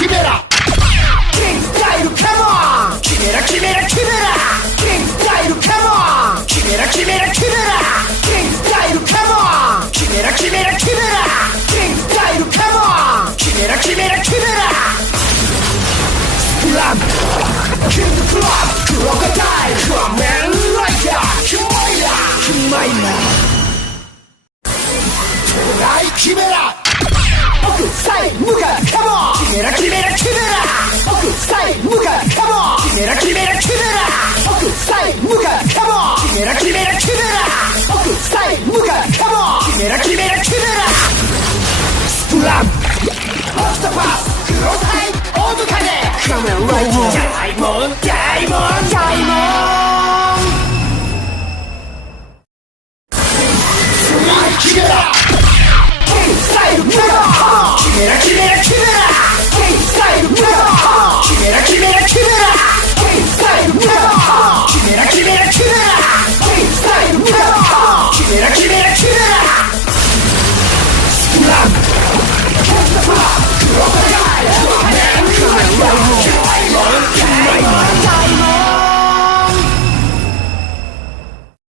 Chimera King Style come on Chimera Chimera Chimera King Style come on Chimera Chimera Chimera King Style come on Chimera Chimera Chimera King Style come on Chimera Chimera Chimera Slam King Club Crocodile Kamen Rider Chimera Chimera Torai Chimera奥さえ向かうカモンキメラキメラキメラ奥さえ向かうカモンキメラキメラキメラ奥さえ向かうカモンキメラキメラキメラ奥さえ向かうカモンキメラキメラキメラスプラムオクトパスクロスハイオーブカネカメンライダーダイモンダイモンダイモン